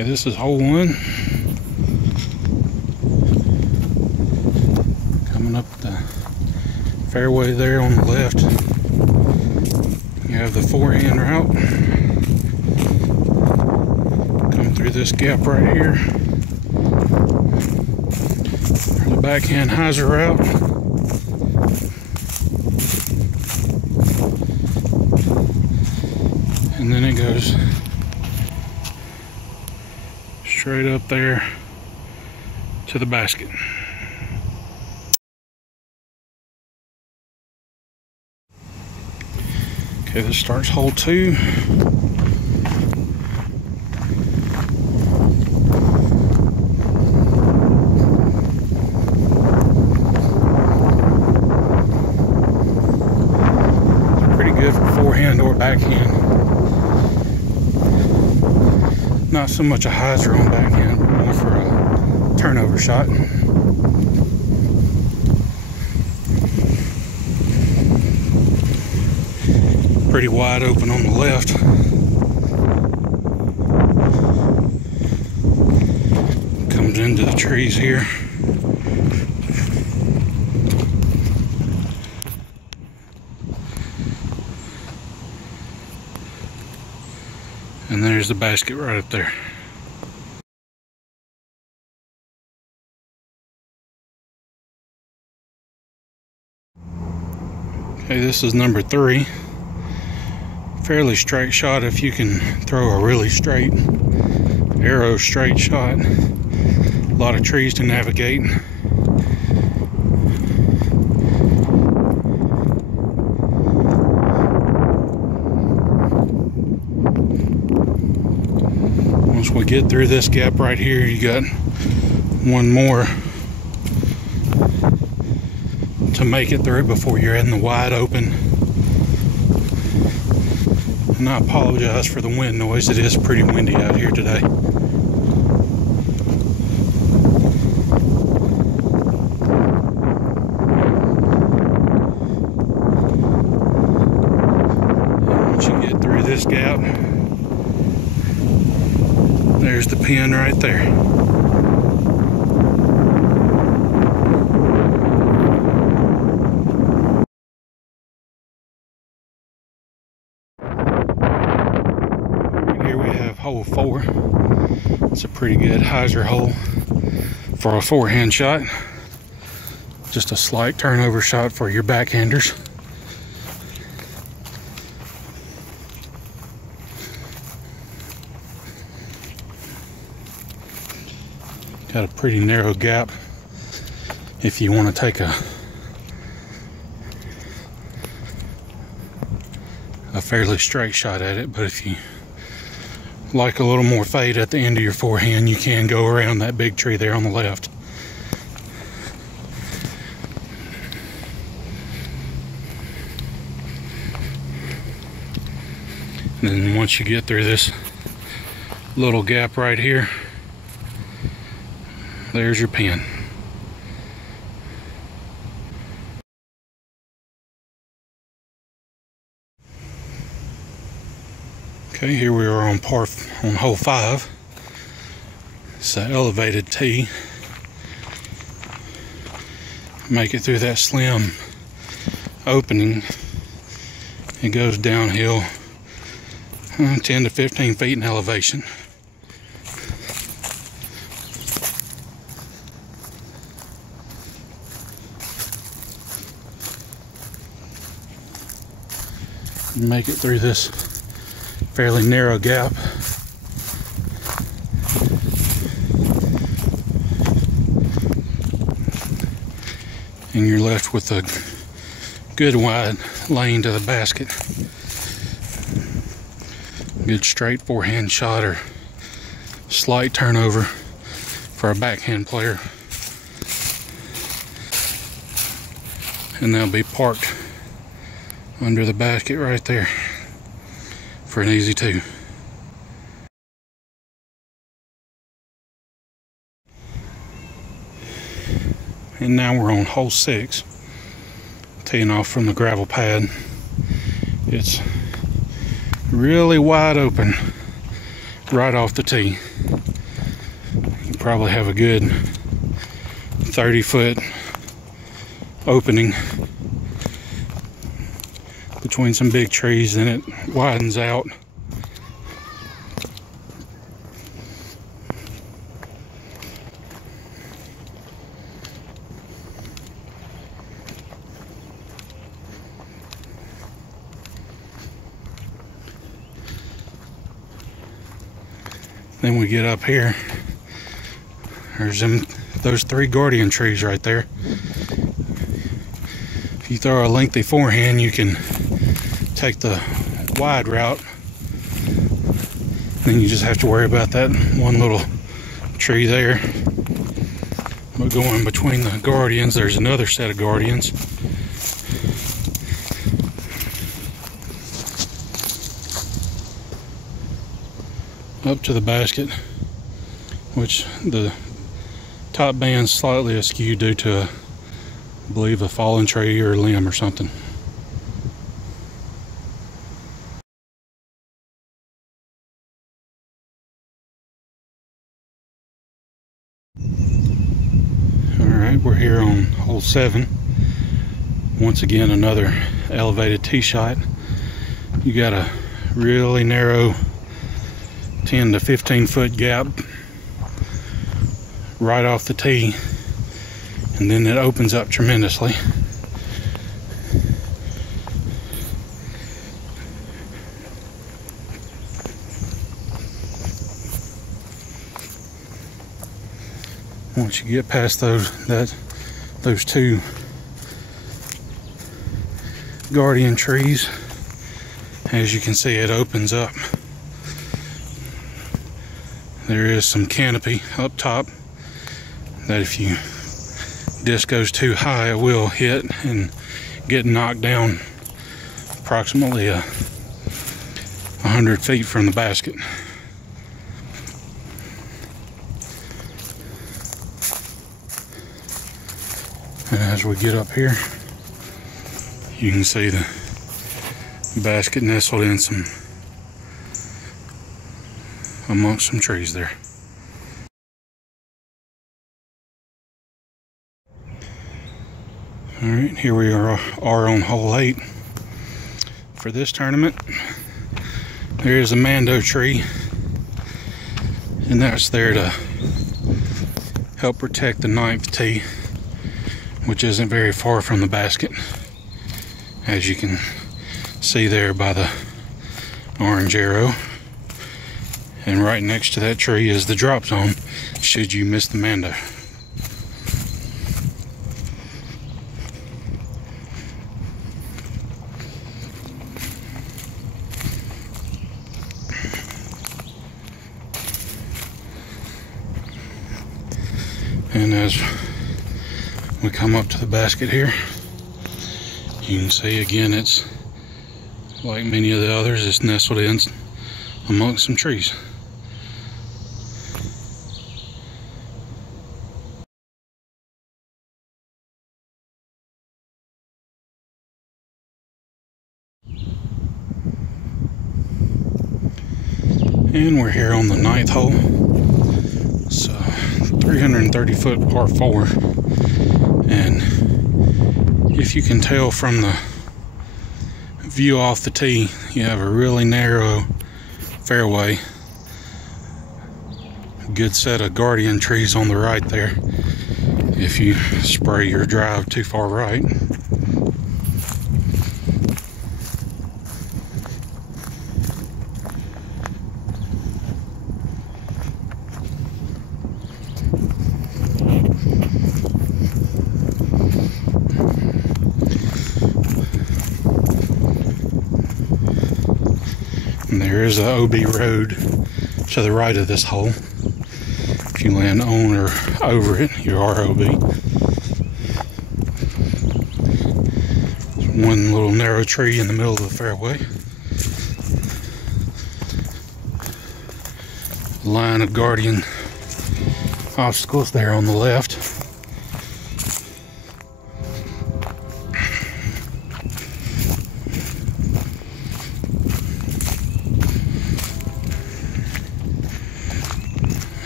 Okay, this is hole 1. Coming up the fairway there on the left, you have the forehand route. Come through this gap right here. The backhand hyzer route. And then it goes straight up there to the basket. Okay, this starts hole 2. Pretty good for forehand or backhand. Not so much a hyzer on backhand, but more for a turnover shot. Pretty wide open on the left. Comes into the trees here. And there's the basket right up there. Okay, this is number 3. Fairly straight shot if you can throw a really straight arrow straight shot. A lot of trees to navigate. Once we get through this gap right here, you got one more to make it through before you're in the wide open. And I apologize for the wind noise. It is pretty windy out here today. And once you get through this gap, there's the pin right there. Here we have hole 4. It's a pretty good hyzer hole for a forehand shot. Just a slight turnover shot for your backhanders. Got a pretty narrow gap if you want to take a fairly straight shot at it, but if you like a little more fade at the end of your forehand, you can go around that big tree there on the left. And then once you get through this little gap right here, there's your pin. Okay, here we are on hole 5. It's an elevated tee. Make it through that slim opening. It goes downhill 10 to 15 feet in elevation. Make it through this fairly narrow gap. And you're left with a good wide lane to the basket. Good straight forehand shot or slight turnover for a backhand player. And they'll be parked under the basket right there for an easy 2. And now we're on hole 6, teeing off from the gravel pad. It's really wide open right off the tee. probably have a good 30-foot opening between some big trees, and it widens out. Then we get up here. There's those 3 guardian trees right there. If you throw a lengthy forehand, you can take the wide route. Then you just have to worry about that one little tree there. But going between the guardians, there's another set of guardians. Up to the basket, which the top band's slightly askew due to, I believe, a fallen tree or limb or something. Alright, we're here on hole 7. Once again, another elevated tee shot. You got a really narrow 10 to 15 foot gap right off the tee, and then it opens up tremendously. Once you get past those 2 guardian trees, as you can see, it opens up. There is some canopy up top that if you disc goes too high, it will hit and get knocked down approximately 100 feet from the basket. And as we get up here, you can see the basket nestled in amongst some trees there. Alright, here we are on hole 8. For this tournament, there is a mando tree, and that's there to help protect the 9th tee, which isn't very far from the basket, as you can see there by the orange arrow. And right next to that tree is the drop zone, should you miss the mando. And as we come up to the basket here, you can see again, it's like many of the others, it's nestled in amongst some trees. And we're here on the 9th hole. So 330 foot par 4. And if you can tell from the view off the tee, you have a really narrow fairway. A good set of guardian trees on the right there if you spray your drive too far right. And there is a OB road to the right of this hole. If you land on or over it, you are OB. There's one little narrow tree in the middle of the fairway. Line of guardian obstacles there on the left.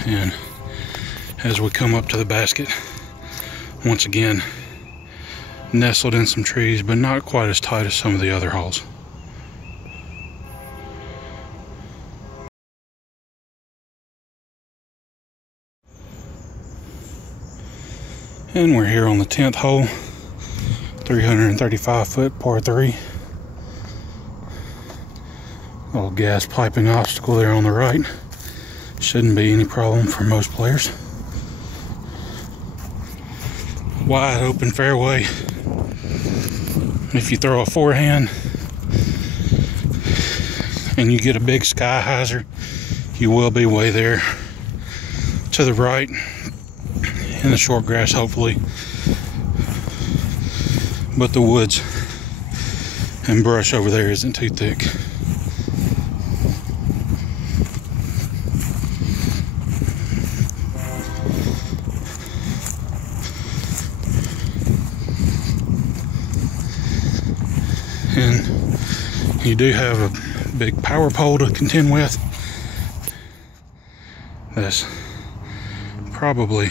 And as we come up to the basket. Once again, nestled in some trees, but not quite as tight as some of the other holes. And we're here on the 10th hole, 335 foot par 3. Little gas piping obstacle there on the right. Shouldn't be any problem for most players. Wide open fairway. If you throw a forehand and you get a big sky hyzer, you will be way there to the right in the short grass, hopefully. But the woods and brush over there isn't too thick. And you do have a big power pole to contend with. That's probably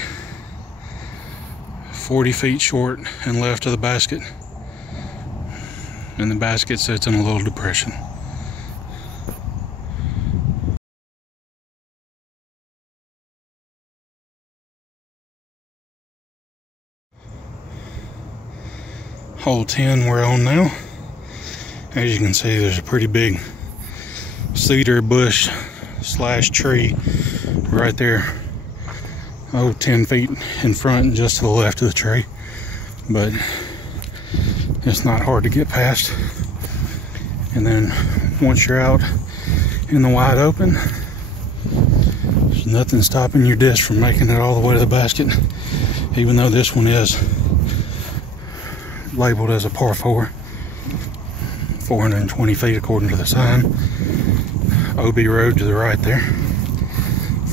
40 feet short and left of the basket. And the basket sits in a little depression. Hole 10 we're on now. As you can see, there's a pretty big cedar bush slash tree right there, 10 feet in front and just to the left of the tree, but it's not hard to get past. And then once you're out in the wide open, there's nothing stopping your disc from making it all the way to the basket, even though this one is labeled as a par 4. 420 feet according to the sign. OB Road to the right there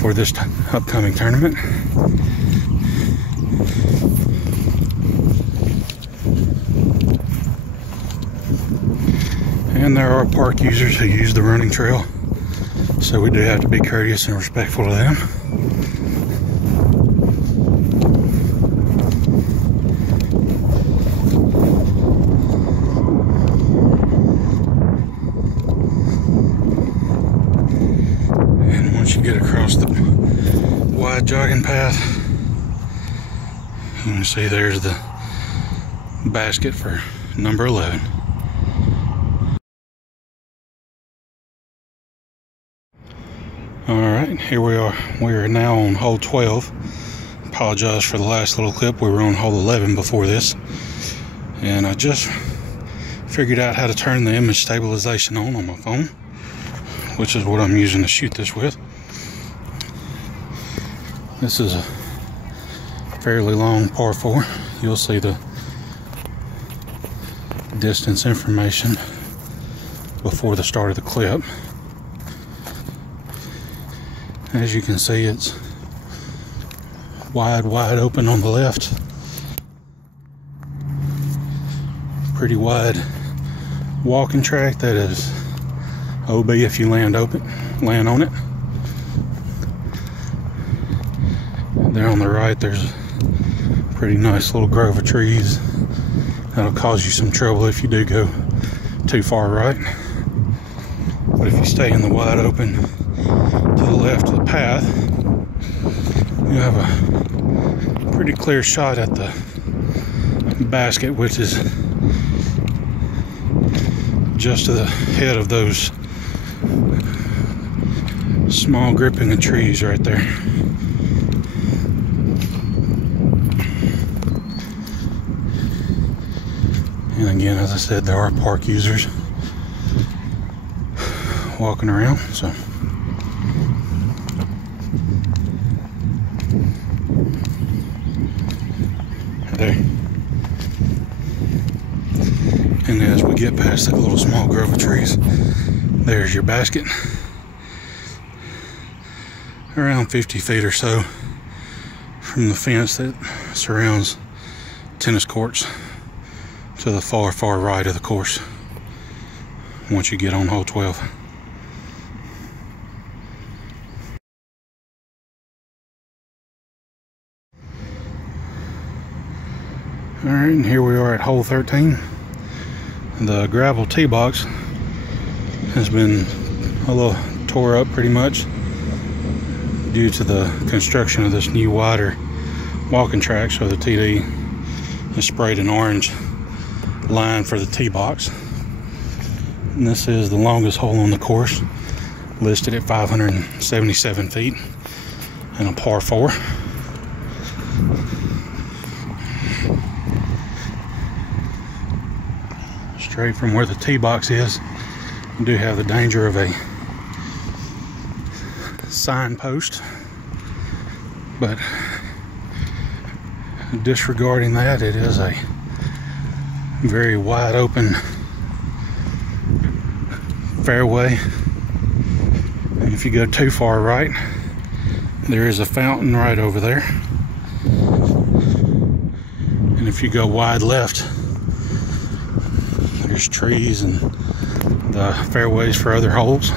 for this upcoming tournament. And there are park users who use the running trail, so we do have to be courteous and respectful of them. You get across the wide jogging path, you can see there's the basket for number 11. Alright, here we are. We are now on hole 12. Apologize for the last little clip. We were on hole 11 before this. And I just figured out how to turn the image stabilization on my phone, which is what I'm using to shoot this with. This is a fairly long par 4. You'll see the distance information before the start of the clip. As you can see, it's wide open on the left. Pretty wide walking track that is OB if you land on it. There on the right, there's a pretty nice little grove of trees. That'll cause you some trouble if you do go too far right. But if you stay in the wide open to the left of the path, you have a pretty clear shot at the basket, which is just to the head of those small gripping of trees right there. And again, as I said, there are park users walking around, so there. And as we get past that little small grove of trees, there's your basket. Around 50 feet or so from the fence that surrounds tennis courts to the far right of the course once you get on hole 12. Alright, and here we are at hole 13. The gravel tee box has been a little tore up pretty much due to the construction of this new wider walking track. So the TD has sprayed an orange line for the tee box. And this is the longest hole on the course, listed at 577 feet and a par 4. Straight from where the tee box is, you do have the danger of a signpost, but disregarding that, it is a very wide open fairway. And if you go too far right, there is a fountain right over there, and if you go wide left, there's trees and the fairways for other holes.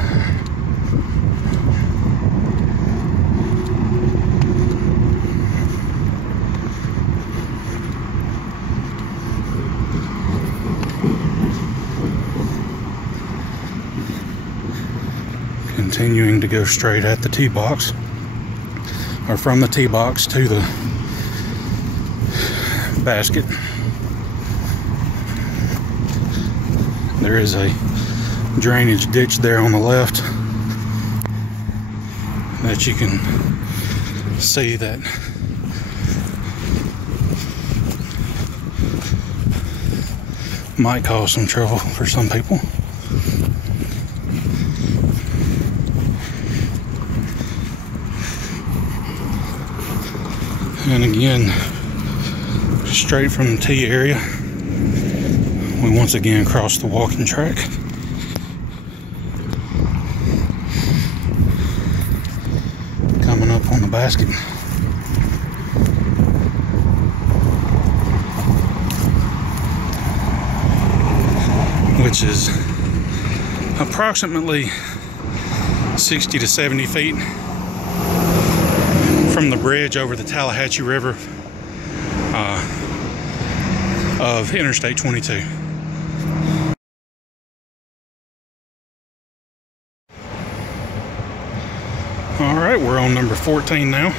Continuing to go straight at the tee box, or from the tee box to the basket. There is a drainage ditch there on the left that you can see that might cause some trouble for some people. And again, straight from the tee area, we once again cross the walking track. Coming up on the basket. Which is approximately 60 to 70 feet from the bridge over the Tallahatchie River of Interstate 22. Alright, we're on number 14 now.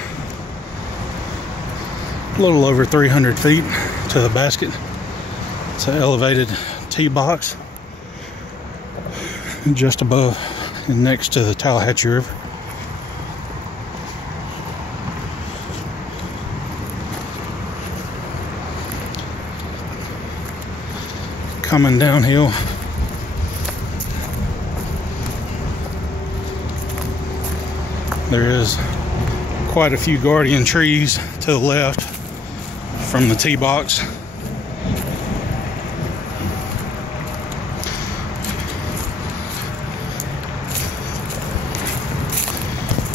A little over 300 feet to the basket. It's an elevated tee box just above and next to the Tallahatchie River. Coming downhill, there is quite a few guardian trees to the left from the tee box.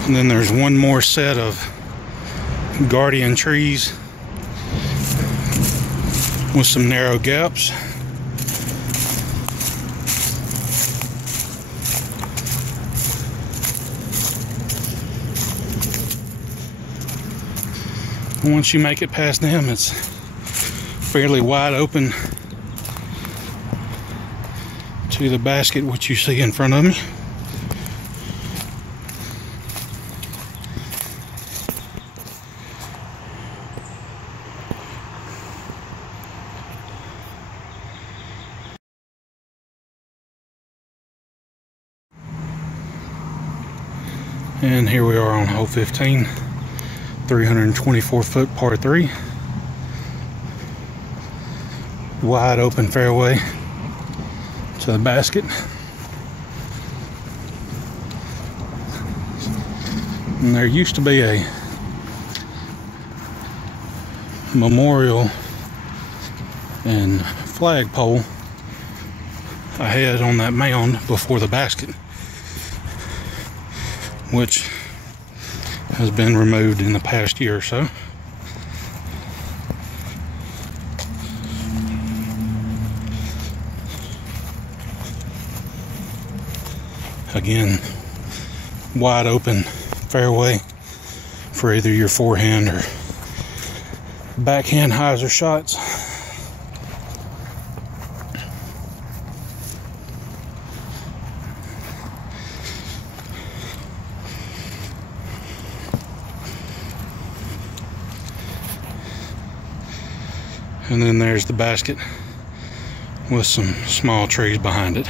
And then there's one more set of guardian trees with some narrow gaps. Once you make it past them, it's fairly wide open to the basket, which you see in front of me. And here we are on hole 15. 324 foot par 3, wide open fairway to the basket. And there used to be a memorial and flagpole ahead on that mound before the basket, which has been removed in the past year or so. Again, wide open fairway for either your forehand or backhand hyzer shots. And then there's the basket with some small trees behind it.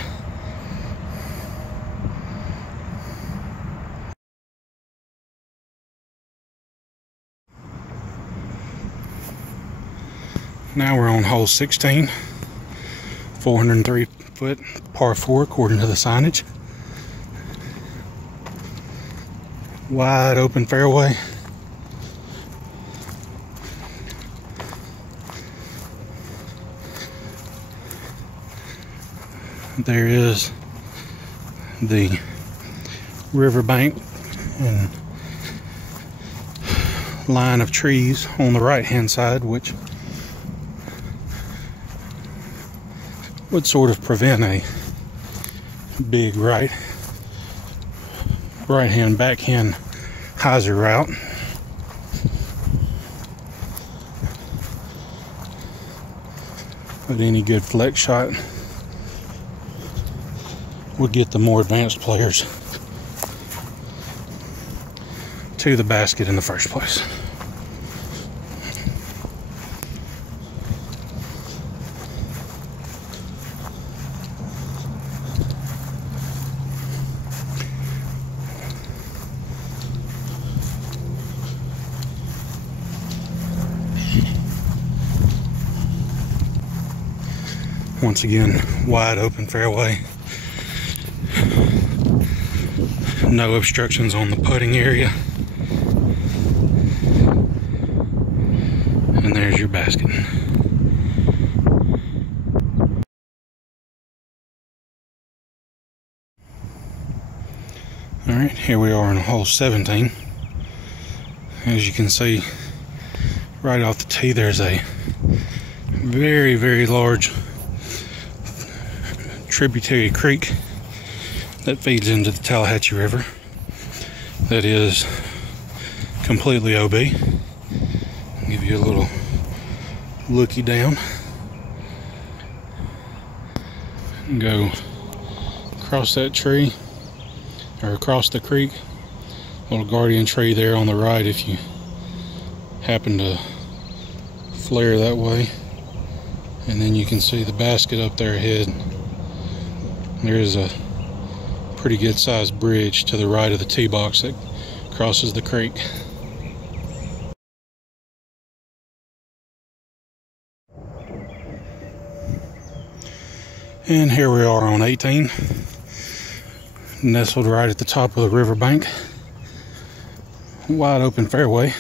Now we're on hole 16, 403 foot par 4 according to the signage. Wide open fairway. There is the riverbank and line of trees on the right hand side, which would sort of prevent a big right hand backhand hyzer route. But any good flex shot would get the more advanced players to the basket in the first place. Once again, wide open fairway. No obstructions on the putting area. And there's your basket. Alright, here we are on hole 17. As you can see, right off the tee, there's a very, very large tributary creek that feeds into the Tallahatchie River that is completely OB. I'll give you a little looky down and go across that tree, or across the creek. Little guardian tree there on the right if you happen to flare that way, and then you can see the basket up there ahead. There is a pretty good sized bridge to the right of the tee box that crosses the creek. And here we are on 18, nestled right at the top of the riverbank. Wide open fairway.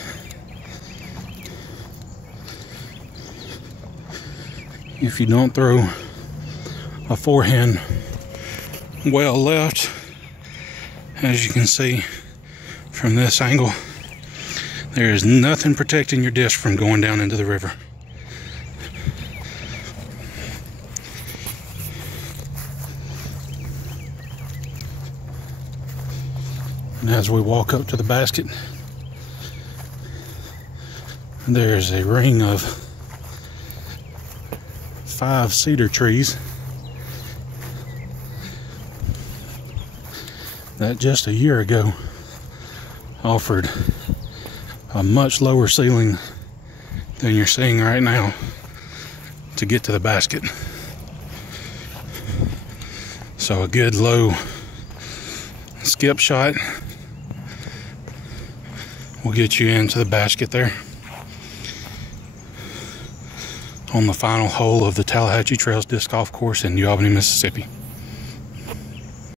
If you don't throw a forehand well left, as you can see from this angle, there is nothing protecting your disc from going down into the river. And as we walk up to the basket, there's a ring of 5 cedar trees that just a year ago offered a much lower ceiling than you're seeing right now to get to the basket. So a good low skip shot will get you into the basket there on the final hole of the Tallahatchie Trails Disc Golf Course in New Albany, Mississippi.